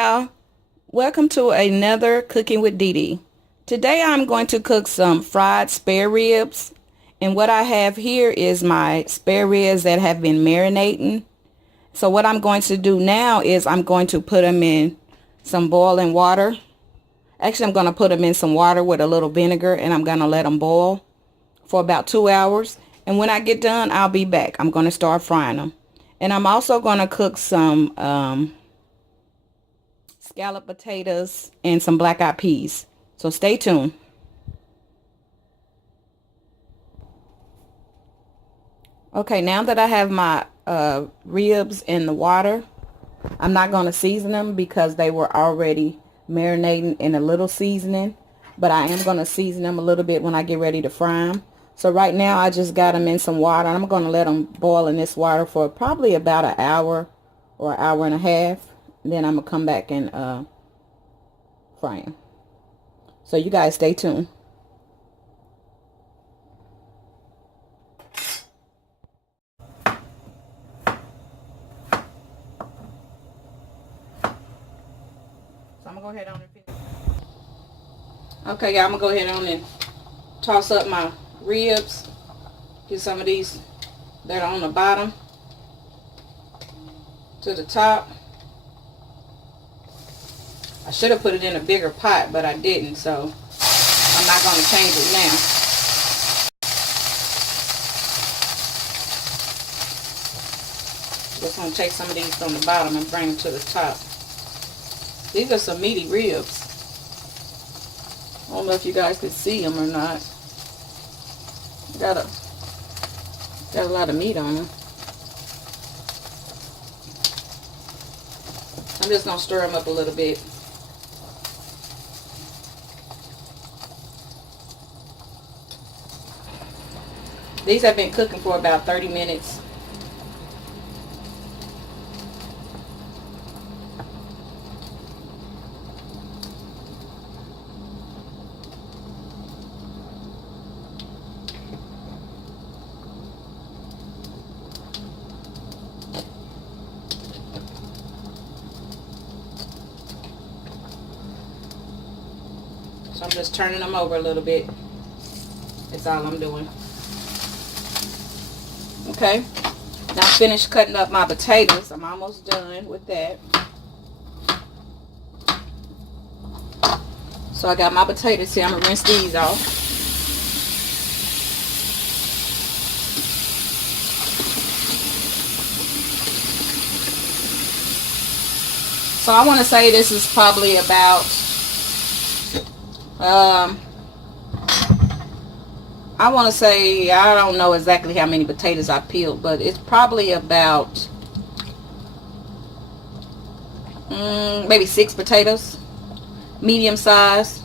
y'all, welcome to another Cooking with DeDe. Today I'm going to cook some fried spare ribs, and what I have here is my spare ribs that have been marinating. So what I'm going to do now is I'm going to put them in some boiling water. Actually, I'm going to put them in some water with a little vinegar, and I'm going to let them boil for about 2 hours. And when I get done, I'll be back. I'm going to start frying them. And I'm also going to cook some scalloped potatoes and some black-eyed peas. So stay tuned. Okay, now that I have my ribs in the water, I'm not going to season them because they were already marinating in a little seasoning. But I am going to season them a little bit when I get ready to fry them. So right now I just got them in some water. I'm going to let them boil in this water for probably about an hour or an hour and a half. Then I'm going to come back and fry them. So you guys stay tuned. So I'm going to go ahead on and finish. Okay, y'all, I'm going to go ahead on and toss up my ribs. Get some of these that are on the bottom to the top. I should have put it in a bigger pot, but I didn't, so I'm not going to change it now. Just going to take some of these from the bottom and bring them to the top. These are some meaty ribs. I don't know if you guys can see them or not. Got a lot of meat on them. I'm just going to stir them up a little bit. These have been cooking for about 30 minutes. So I'm just turning them over a little bit. That's all I'm doing. Okay, now I finished cutting up my potatoes. I'm almost done with that. So I got my potatoes here. I'm going to rinse these off. So I want to say this is probably about I want to say, I don't know exactly how many potatoes I peeled, but it's probably about maybe 6 potatoes, medium size,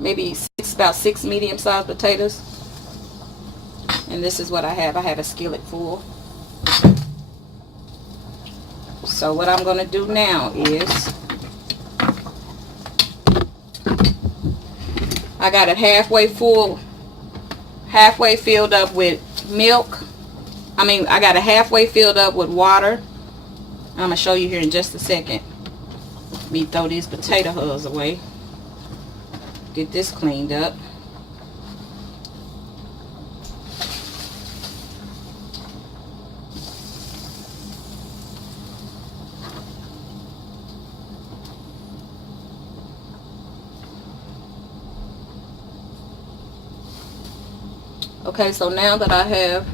maybe about 6 medium sized potatoes. And this is what I have. I have a skillet full. So what I'm going to do now is I got it halfway full, halfway filled up with milk. I got it halfway filled up with water. I'm going to show you here in just a second. Let me throw these potato hulls away. Get this cleaned up. Okay, so now that I have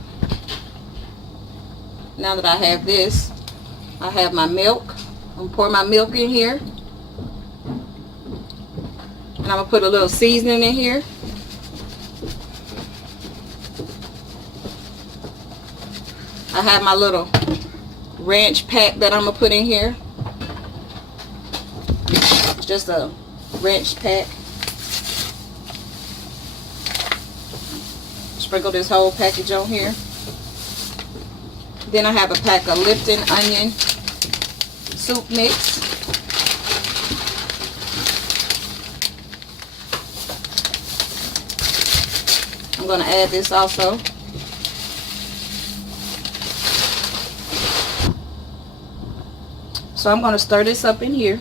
this, I have my milk. I'm going to pour my milk in here. And I'm going to put a little seasoning in here. I have my little ranch pack that I'm going to put in here. Just a ranch pack. Sprinkle this whole package on here. Then I have a pack of Lipton onion soup mix. I'm going to add this also. So I'm going to stir this up in here.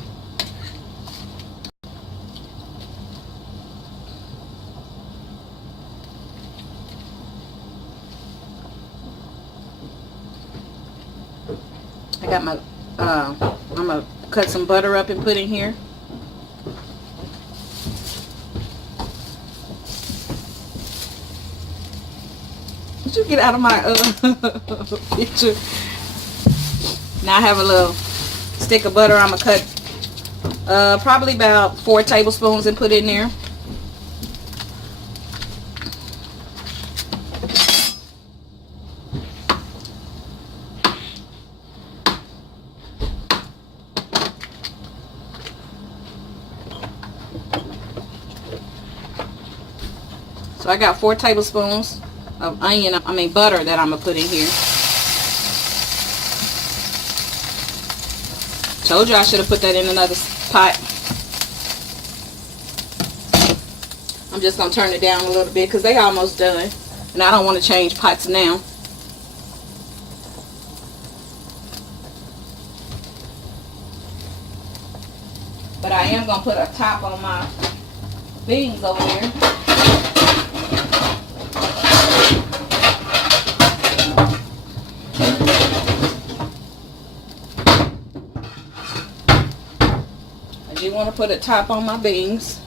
I got my, I'm going to cut some butter up and put in here. Did you get out of my picture? Now I have a little stick of butter I'm going to cut probably about 4 tablespoons and put in there. So I got 4 tablespoons of butter that I'm going to put in here. Told you I should have put that in another pot. I'm just going to turn it down a little bit because they almost done. And I don't want to change pots now. But I am going to put a top on my beans over there. I do want to put a top on my beans.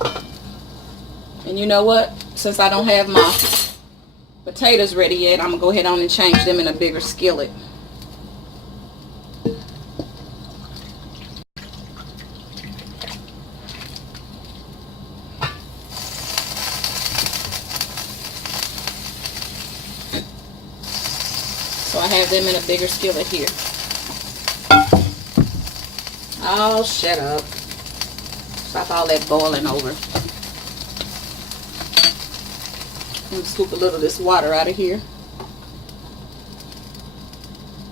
And you know what? Since I don't have my potatoes ready yet, I'm going to go ahead on and change them in a bigger skillet. So I have them in a bigger skillet here. Oh, shut up. Stop all that boiling over. I'm going to scoop a little of this water out of here.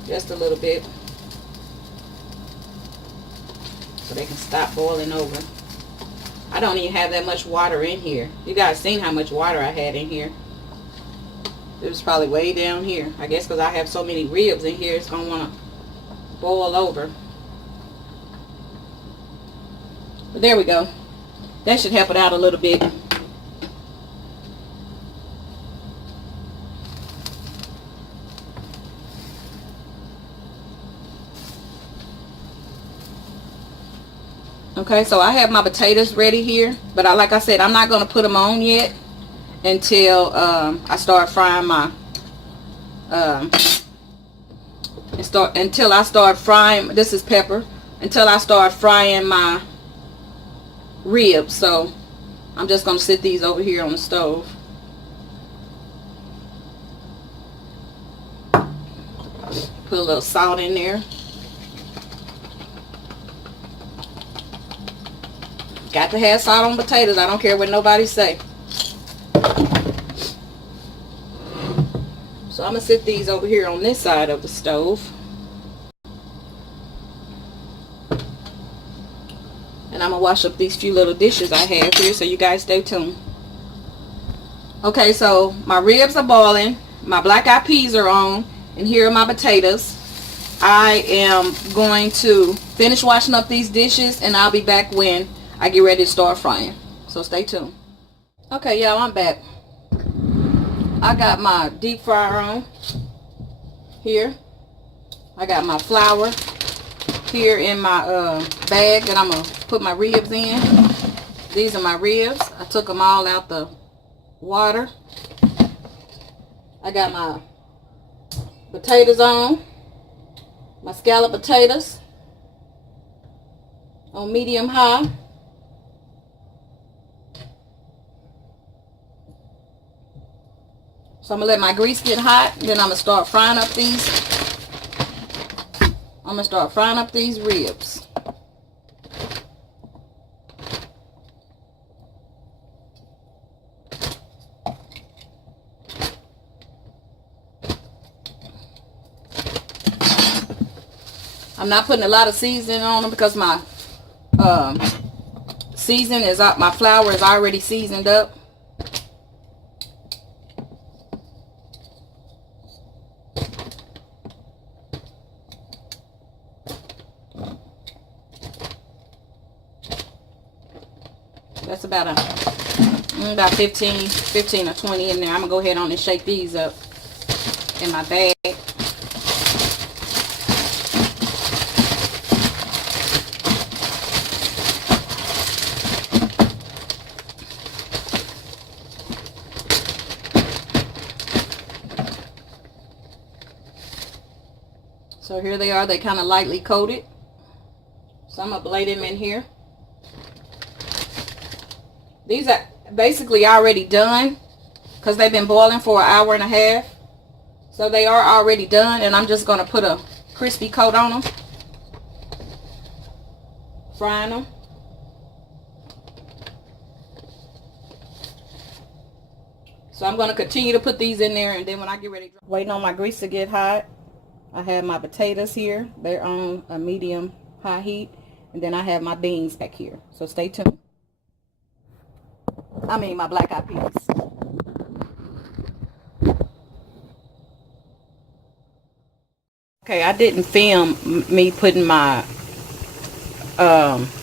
Just a little bit. So they can stop boiling over. I don't even have that much water in here. You guys seen how much water I had in here. It was probably way down here. I guess because I have so many ribs in here, it's going to want to boil over. But there we go. That should help it out a little bit. Okay, so I have my potatoes ready here. But like I said, I'm not going to put them on yet until I start frying my until I start frying. This is pepper. Until I start frying my ribs. So I'm just going to sit these over here on the stove. Put a little salt in there. Got to have salt on potatoes. I don't care what nobody say. So I'm going to sit these over here on this side of the stove. And I'm going to wash up these few little dishes I have here, so you guys stay tuned. Okay, so my ribs are boiling. My black eyed peas are on. And here are my potatoes. I am going to finish washing up these dishes, and I'll be back when I get ready to start frying. So stay tuned. Okay, y'all, I'm back. I got my deep fryer on here. I got my flour here in my bag that I'm going to put my ribs in. These are my ribs. I took them all out the water. I got my potatoes on. My scalloped potatoes on medium high. So I'm going to let my grease get hot. Then I'm going to start frying up these. I'm going to start frying up these ribs. I'm not putting a lot of seasoning on them because my my flour is already seasoned up. That's about 15 or 20 in there. I'm gonna go ahead on and shake these up in my bag. So here they are. They kind of lightly coated. So I'm going to lay them in here. These are basically already done because they've been boiling for an hour and a half. So they are already done, and I'm just going to put a crispy coat on them. Frying them. So I'm going to continue to put these in there, and then when I get ready, waiting on my grease to get hot. I have my potatoes here. They're on a medium high heat. And then I have my beans back here. So stay tuned. I mean my black eyed peas. Okay, I didn't film me putting my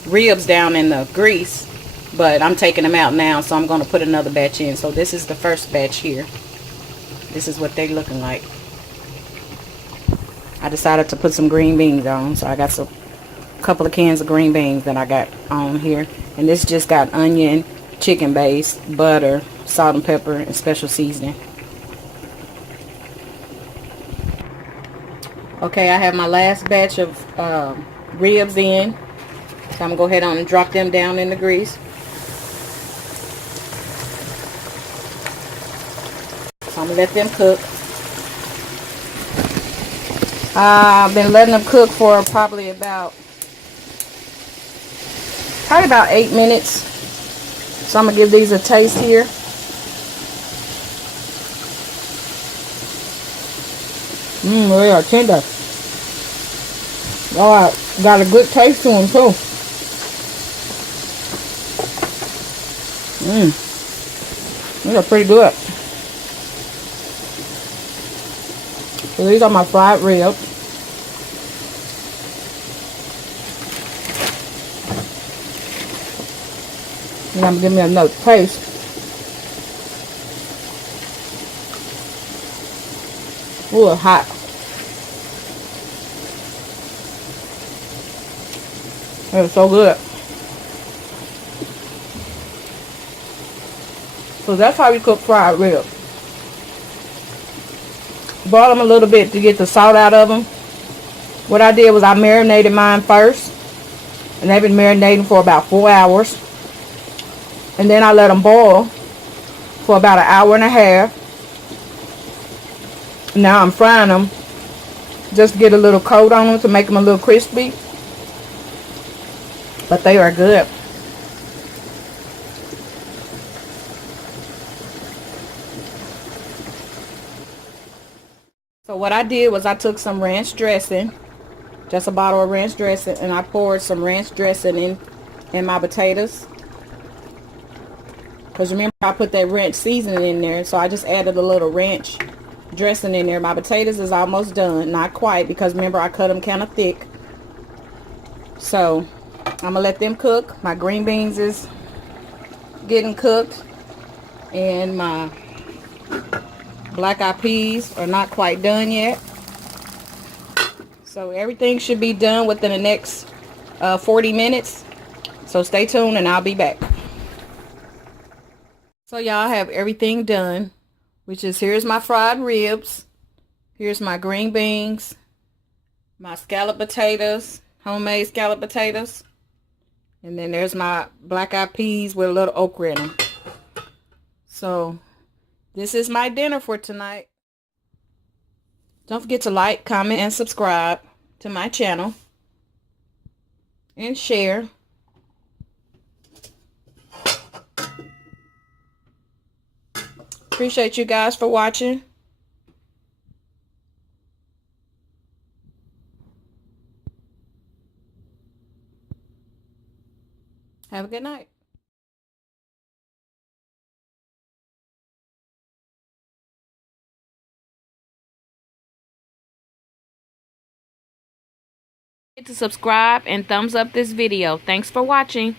ribs down in the grease. But I'm taking them out now, so I'm going to put another batch in. So this is the first batch here. This is what they're looking like. I decided to put some green beans on, so I got a couple of cans of green beans that I got on here. And this just got onion, chicken base, butter, salt and pepper, and special seasoning. Okay, I have my last batch of ribs in. So I'm going to go ahead on and drop them down in the grease. So I'm going to let them cook. I've been letting them cook for probably about 8 minutes. So I'm going to give these a taste here. They are tender. Oh, got a good taste to them too. These are pretty good. So these are my fried ribs. And I'm giving me another taste. Ooh, hot. It's so good. So that's how we cook fried ribs. Boil them a little bit to get the salt out of them. What I did was I marinated mine first. And they've been marinating for about 4 hours. And then I let them boil for about an hour and a half. Now I'm frying them just to get a little coat on them to make them a little crispy. But they are good. So what I did was I took some ranch dressing, just a bottle of ranch dressing, and I poured some ranch dressing in my potatoes. Because remember, I put that ranch seasoning in there, so I just added a little ranch dressing in there. My potatoes is almost done, not quite, because remember I cut them kind of thick. So I'm gonna let them cook. My green beans is getting cooked, and my black eyed peas are not quite done yet. So everything should be done within the next 40 minutes. So stay tuned and I'll be back. So y'all, have everything done, which is here's my fried ribs, here's my green beans, my scalloped potatoes, homemade scalloped potatoes, and then there's my black eyed peas with a little okra in them. So this is my dinner for tonight. Don't forget to like, comment, and subscribe to my channel and share. Appreciate you guys for watching. Have a good night. Hit to subscribe and thumbs up this video. Thanks for watching.